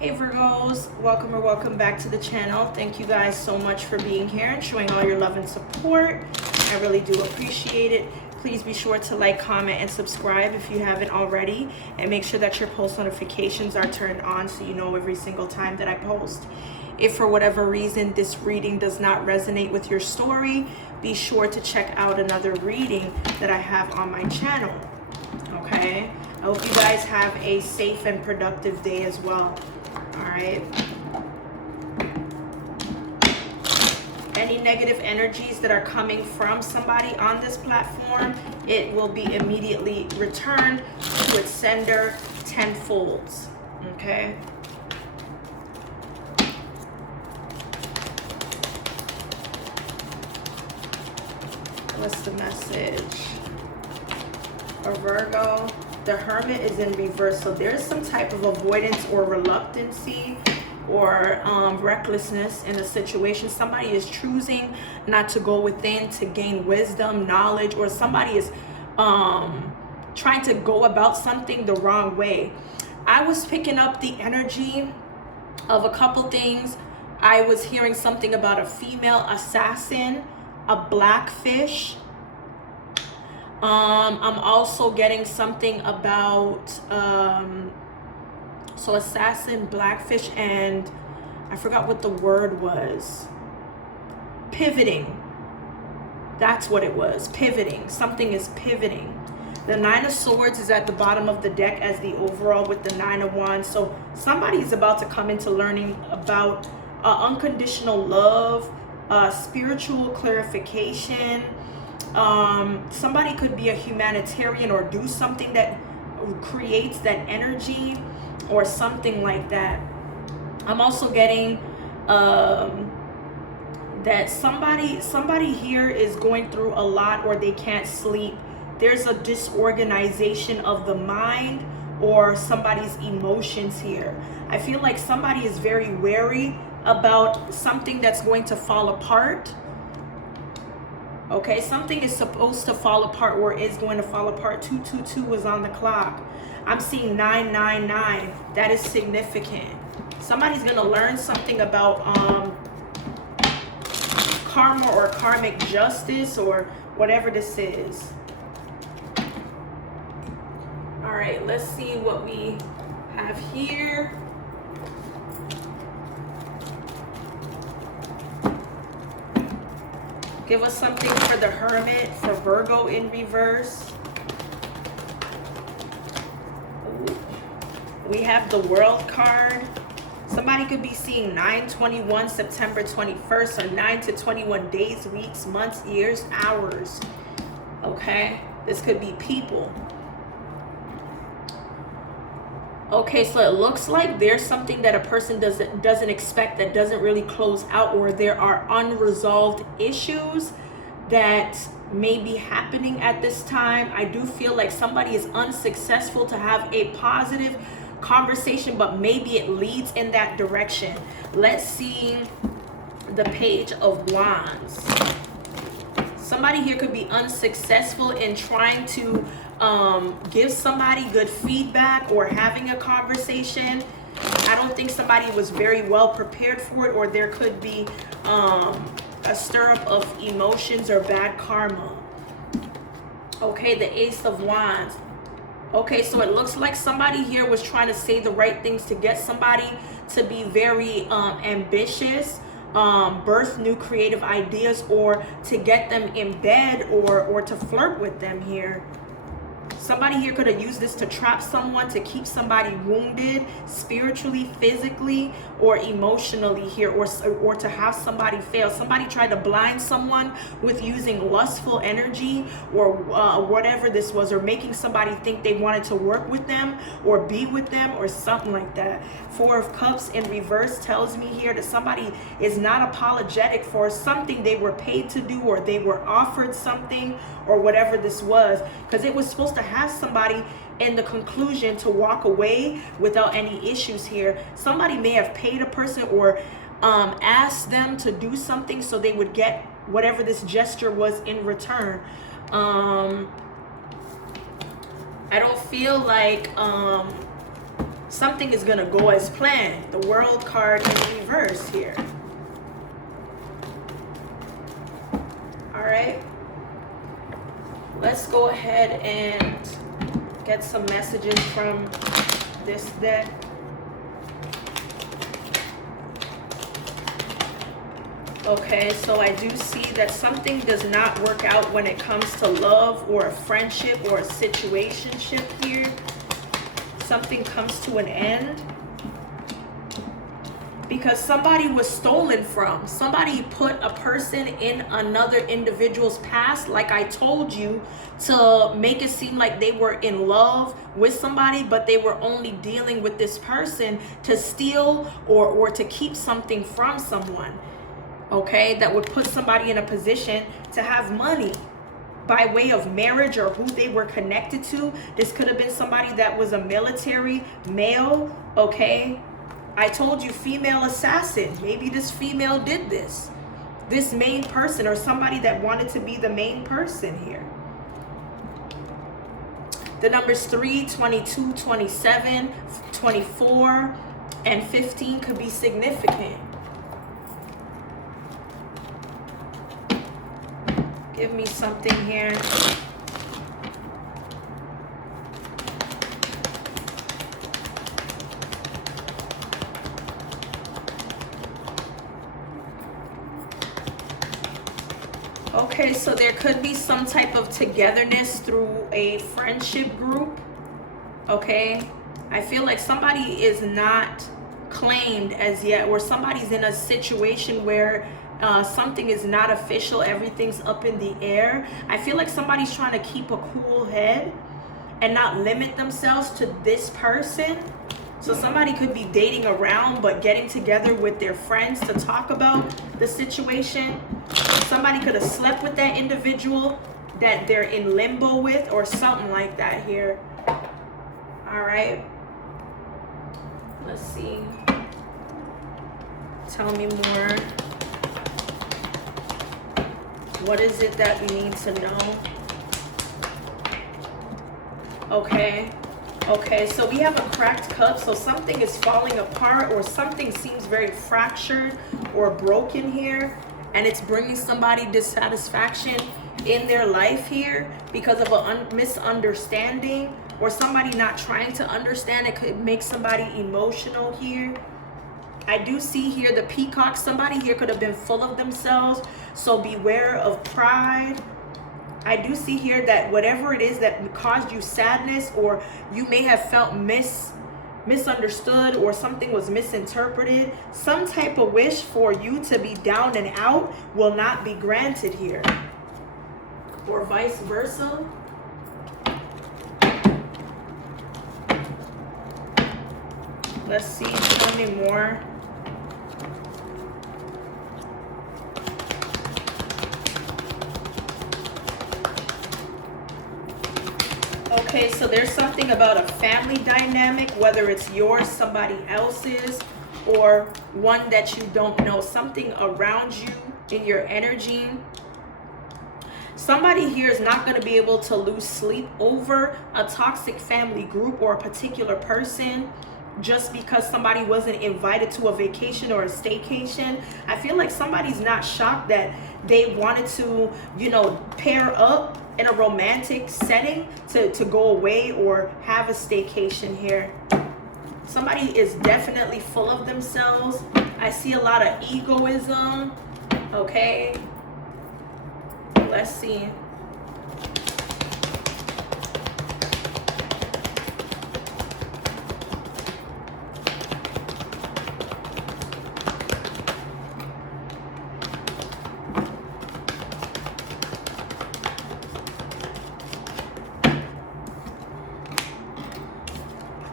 Hey Virgos, welcome or welcome back to the channel. Thank you guys so much for being here and showing all your love and support. I really do appreciate it. Please be sure to like, comment, and subscribe if you haven't already. And make sure that your post notifications are turned on so you know every single time that I post. If for whatever reason this reading does not resonate with your story, be sure to check out another reading that I have on my channel. Okay? I hope you guys have a safe and productive day as well. All right. Any negative energies that are coming from somebody on this platform, it will be immediately returned to its sender tenfold. Okay. What's the message? A Virgo. The Hermit is in reverse, so there's some type of avoidance or reluctancy or recklessness in a situation. Somebody is choosing not to go within to gain wisdom, knowledge, or somebody is trying to go about something the wrong way. I was picking up the energy of a couple things. I was hearing something about a female assassin, a blackfish. I'm also getting something about so assassin, blackfish, and I forgot what the word was. Pivoting. That's what it was. Pivoting. Something is pivoting. The Nine of Swords is at the bottom of the deck as the overall with the Nine of Wands. So somebody is about to come into learning about unconditional love, spiritual clarification. Somebody could be a humanitarian or do something that creates that energy or something like that. I'm also getting that somebody here is going through a lot, or they can't sleep. There's a disorganization of the mind or somebody's emotions here. I feel like somebody is very wary about something that's going to fall apart. Okay, something is supposed to fall apart or is going to fall apart. 222 is on the clock. I'm seeing 999. That is significant. Somebody's going to learn something about karma or karmic justice or whatever this is. All right, let's see what we have here. Give us something for the Hermit, for Virgo in reverse. We have the World card. Somebody could be seeing 9/21, September 21st, so 9 to 21 days, weeks, months, years, hours. Okay, this could be people. Okay, so it looks like there's something that a person doesn't expect, that doesn't really close out, or there are unresolved issues that may be happening at this time. I do feel like somebody is unsuccessful to have a positive conversation, but maybe it leads in that direction. Let's see the Page of Wands. Somebody here could be unsuccessful in trying to give somebody good feedback or having a conversation. I don't think somebody was very well prepared for it, or there could be a stir up of emotions or bad karma. Okay, the Ace of Wands. Okay, so it looks like somebody here was trying to say the right things to get somebody to be very ambitious, birth new creative ideas, or to get them in bed or to flirt with them here. Somebody here could have used this to trap someone, to keep somebody wounded spiritually, physically, or emotionally here, or to have somebody fail. Somebody tried to blind someone with using lustful energy or whatever this was, or making somebody think they wanted to work with them or be with them or something like that. Four of Cups in reverse tells me here that somebody is not apologetic for something they were paid to do, or they were offered something, or whatever this was, because it was supposed to have somebody in the conclusion to walk away without any issues here. Somebody may have paid a person or asked them to do something so they would get whatever this gesture was in return. I don't feel like Something is going to go as planned. The World card in reverse here. All right. Let's go ahead and get some messages from this deck. Okay, so I do see that something does not work out when it comes to love or a friendship or a situationship here. Something comes to an end because somebody was stolen from. Somebody put a person in another individual's past, like I told you, to make it seem like they were in love with somebody, but they were only dealing with this person to steal or to keep something from someone. Okay, that would put somebody in a position to have money by way of marriage or who they were connected to. This could have been somebody that was a military male. Okay, I told you, female assassin. Maybe this female did this. This main person or somebody that wanted to be the main person here. The numbers 3, 22, 27, 24, and 15 could be significant. Give me something here. Okay, so there could be some type of togetherness through a friendship group. Okay, I feel like somebody is not claimed as yet, or somebody's in a situation where something is not official, everything's up in the air. I feel like somebody's trying to keep a cool head and not limit themselves to this person. So somebody could be dating around but getting together with their friends to talk about the situation. Somebody could have slept with that individual that they're in limbo with, or something like that here. All right, let's see. Tell me more. What is it that we need to know? Okay. Okay, so we have a cracked cup. So something is falling apart, or something seems very fractured or broken here. And it's bringing somebody dissatisfaction in their life here because of a misunderstanding, or somebody not trying to understand. It could make somebody emotional here. I do see here the peacock. Somebody here could have been full of themselves, so beware of pride. I do see here that whatever it is that caused you sadness, or you may have felt misunderstood, or something was misinterpreted, some type of wish for you to be down and out will not be granted here, or vice versa. Let's see, tell me more. Okay, so there's something about a family dynamic, whether it's yours, somebody else's, or one that you don't know. Something around you in your energy. Somebody here is not going to be able to lose sleep over a toxic family group or a particular person just because somebody wasn't invited to a vacation or a staycation. I feel like somebody's not shocked that they wanted to, pair up in a romantic setting to go away or have a staycation here. Somebody is definitely full of themselves. I see a lot of egoism. Okay, let's see.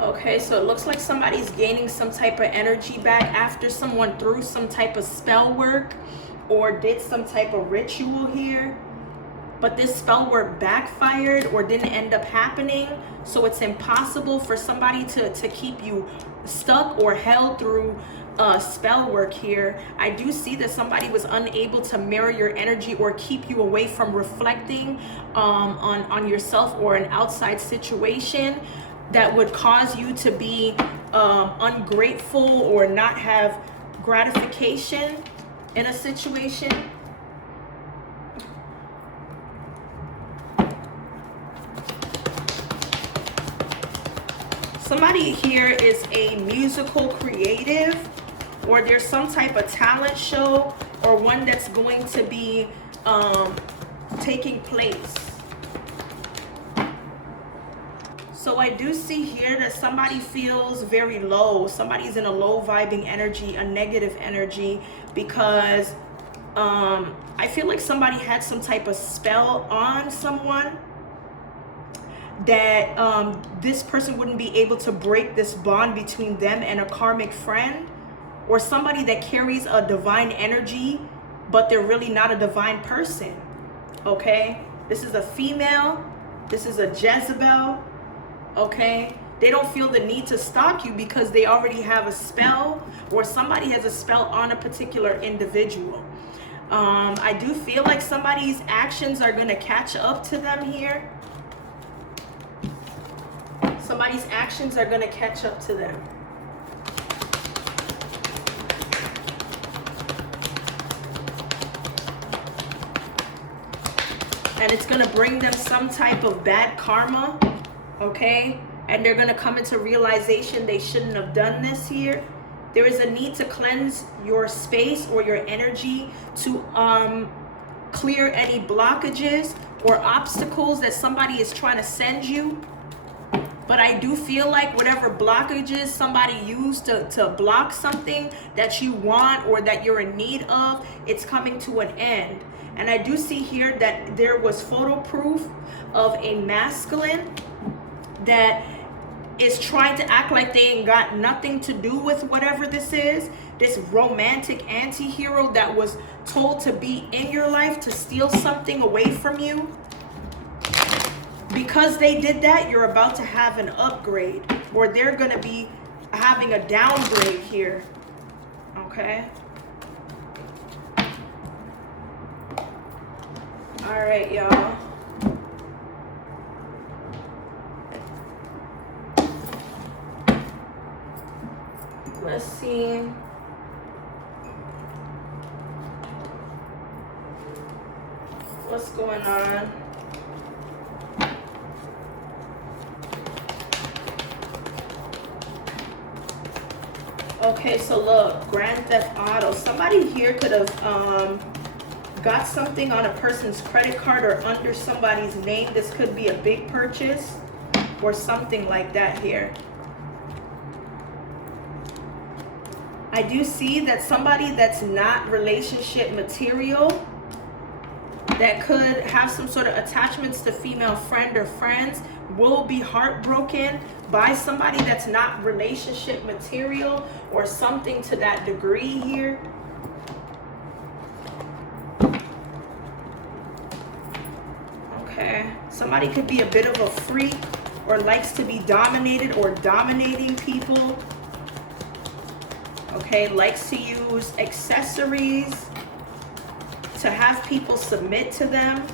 Okay, so it looks like somebody's gaining some type of energy back after someone threw some type of spell work or did some type of ritual here. But this spell work backfired or didn't end up happening. So it's impossible for somebody to keep you stuck or held through spell work here. I do see that somebody was unable to mirror your energy or keep you away from reflecting on yourself or an outside situation that would cause you to be ungrateful or not have gratification in a situation. Somebody here is a musical creative, or there's some type of talent show or one that's going to be taking place. So I do see here that somebody feels very low. Somebody's in a low vibing energy, a negative energy, because I feel like somebody had some type of spell on someone that this person wouldn't be able to break this bond between them and a karmic friend, or somebody that carries a divine energy, but they're really not a divine person. Okay? This is a female. This is a Jezebel. Okay? They don't feel the need to stalk you because they already have a spell, or somebody has a spell on a particular individual. I do feel like somebody's actions are going to catch up to them here. Somebody's actions are going to catch up to them. And it's going to bring them some type of bad karma, okay? And they're going to come into realization they shouldn't have done this here. There is a need to cleanse your space or your energy to clear any blockages or obstacles that somebody is trying to send you. But I do feel like whatever blockages somebody used to block something that you want or that you're in need of, it's coming to an end. And I do see here that there was photo proof of a masculine that is trying to act like they ain't got nothing to do with whatever this is. This romantic anti-hero that was told to be in your life to steal something away from you. Because they did that, you're about to have an upgrade, or they're going to be having a downgrade here. Okay? All right, y'all. Let's see. What's going on? Okay, so look, Grand Theft Auto. Somebody here could have got something on a person's credit card or under somebody's name. This could be a big purchase or something like that here. I do see that somebody that's not relationship material, that could have some sort of attachments to female friend or friends, will be heartbroken by somebody that's not relationship material or something to that degree here. Okay, somebody could be a bit of a freak or likes to be dominated or dominating people. Okay, likes to use accessories to have people submit to them,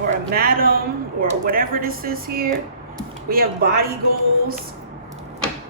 or a madam, or whatever this is here. We have body goals,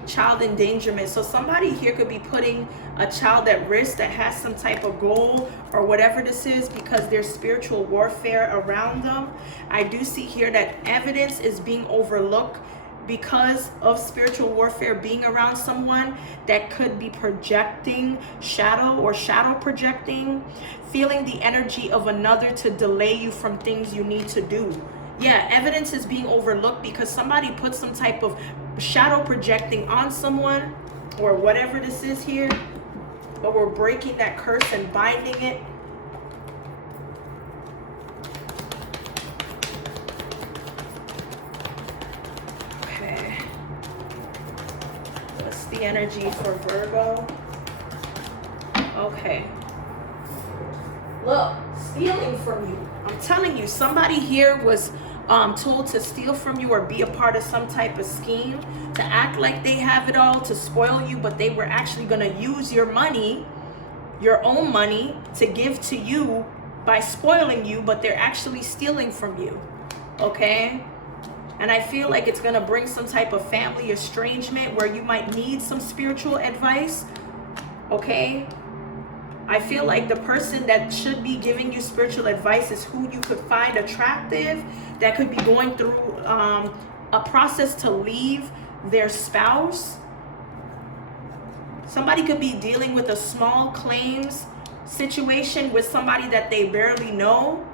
child endangerment. So somebody here could be putting a child at risk that has some type of goal or whatever this is, because there's spiritual warfare around them. I do see here that evidence is being overlooked because of spiritual warfare being around someone that could be projecting shadow or shadow projecting, feeling the energy of another to delay you from things you need to do. Yeah, evidence is being overlooked because somebody put some type of shadow projecting on someone or whatever this is here, but we're breaking that curse and binding it. The energy for Virgo. Okay. Look, stealing from you. I'm telling you, somebody here was told to steal from you or be a part of some type of scheme, to act like they have it all, to spoil you, but they were actually going to use your money, your own money, to give to you by spoiling you, but they're actually stealing from you. Okay? And And I feel like it's going to bring some type of family estrangement where you might need some spiritual advice. Okay? I feel like the person that should be giving you spiritual advice is who you could find attractive, that could be going through a process to leave their spouse. Somebody could be dealing with a small claims situation with somebody that they barely know.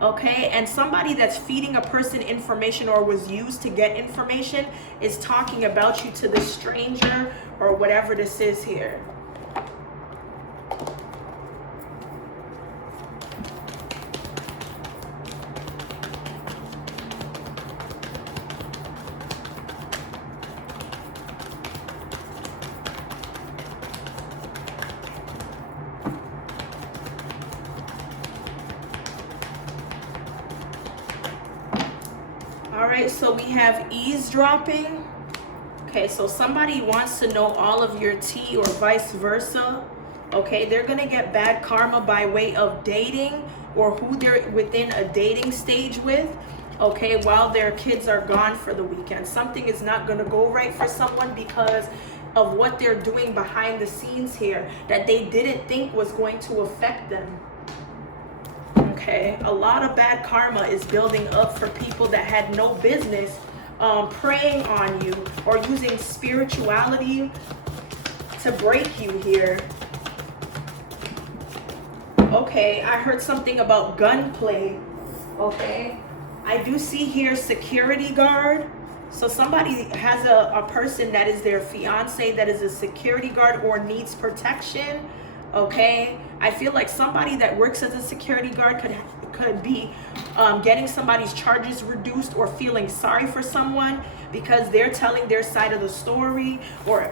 Okay, and somebody that's feeding a person information or was used to get information is talking about you to the stranger or whatever this is here. All right, so we have eavesdropping. Okay, so somebody wants to know all of your tea or vice versa. Okay, they're gonna get bad karma by way of dating or who they're within a dating stage with. Okay, while their kids are gone for the weekend. Something is not gonna go right for someone because of what they're doing behind the scenes here that they didn't think was going to affect them. Okay, a lot of bad karma is building up for people that had no business preying on you or using spirituality to break you here. Okay, I heard something about gunplay. Okay, I do see here security guard. So somebody has a person that is their fiance that is a security guard or needs protection. Okay, I feel like somebody that works as a security guard could be getting somebody's charges reduced or feeling sorry for someone because they're telling their side of the story or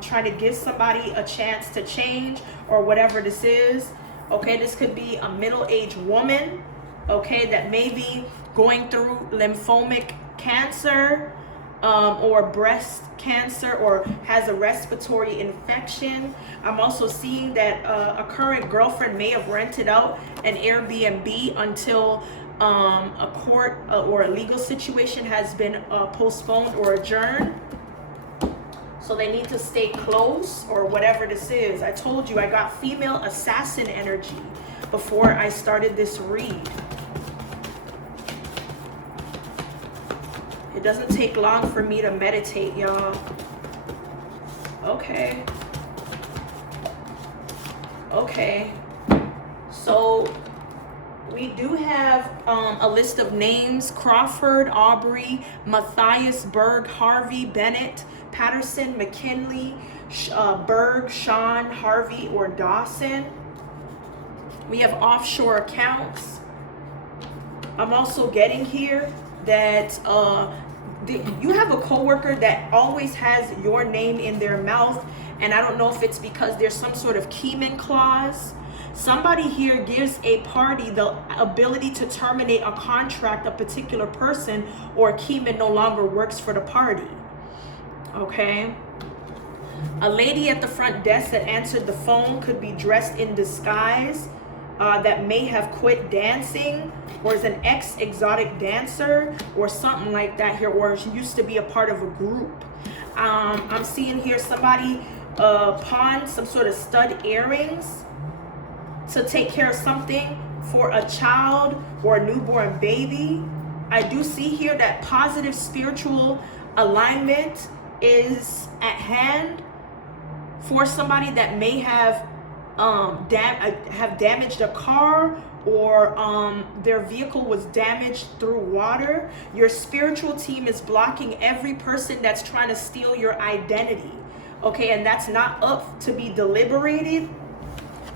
trying to give somebody a chance to change or whatever this is. Okay, this could be a middle-aged woman, okay, that may be going through lymphomic cancer or breast cancer or has a respiratory infection. I'm also seeing that a current girlfriend may have rented out an Airbnb until a court or a legal situation has been postponed or adjourned. So they need to stay close or whatever this is. I told you I got female assassin energy before I started this read. It doesn't take long for me to meditate, y'all. Okay. Okay. So we do have a list of names: Crawford, Aubrey, Matthias, Berg, Harvey, Bennett, Patterson, McKinley, Berg, Sean, Harvey, or Dawson. We have offshore accounts. I'm also getting here that you have a coworker that always has your name in their mouth, and I don't know if it's because there's some sort of Keyman clause. Somebody here gives a party the ability to terminate a contract, a particular person, or Keyman no longer works for the party. Okay. A lady at the front desk that answered the phone could be dressed in disguise, that may have quit dancing or is an ex-exotic dancer or something like that here, or used to be a part of a group. I'm seeing here somebody pawn some sort of stud earrings to take care of something for a child or a newborn baby. I do see here that positive spiritual alignment is at hand for somebody that may have damaged a car or their vehicle was damaged through water. Your spiritual team is blocking every person that's trying to steal your identity. Okay, and that's not up to be deliberated.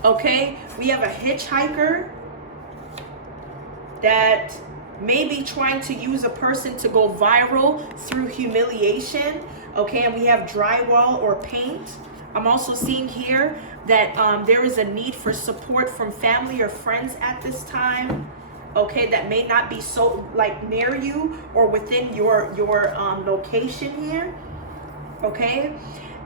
Okay, we have a hitchhiker that may be trying to use a person to go viral through humiliation. Okay, and we have drywall or paint. I'm also seeing here that there is a need for support from family or friends at this time. Okay, that may not be so like near you or within your location here. Okay.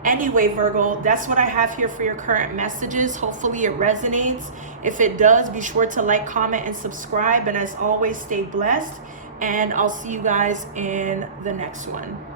Anyway, Virgo, that's what I have here for your current messages. Hopefully it resonates. If it does, be sure to like, comment, and subscribe. And as always, stay blessed. and I'll see you guys in the next one.